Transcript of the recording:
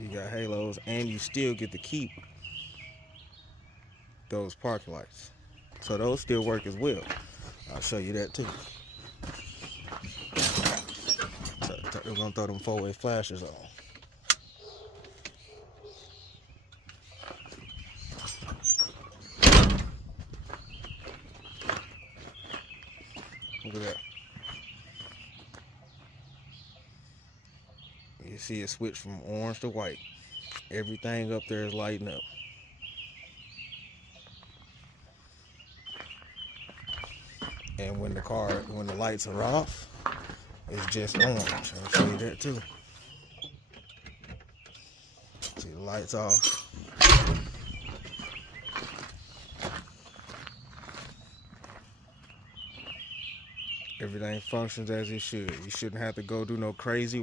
You got halos, and you still get to keep those parking lights. So those still work as well. I'll show you that too. So we're gonna throw them four-way flashers on. Look at that. You see it switch from orange to white. Everything up there is lighting up. And when the lights are off, it's just orange. I'll show you that too. See the lights off. Everything functions as it should. You shouldn't have to go do no crazy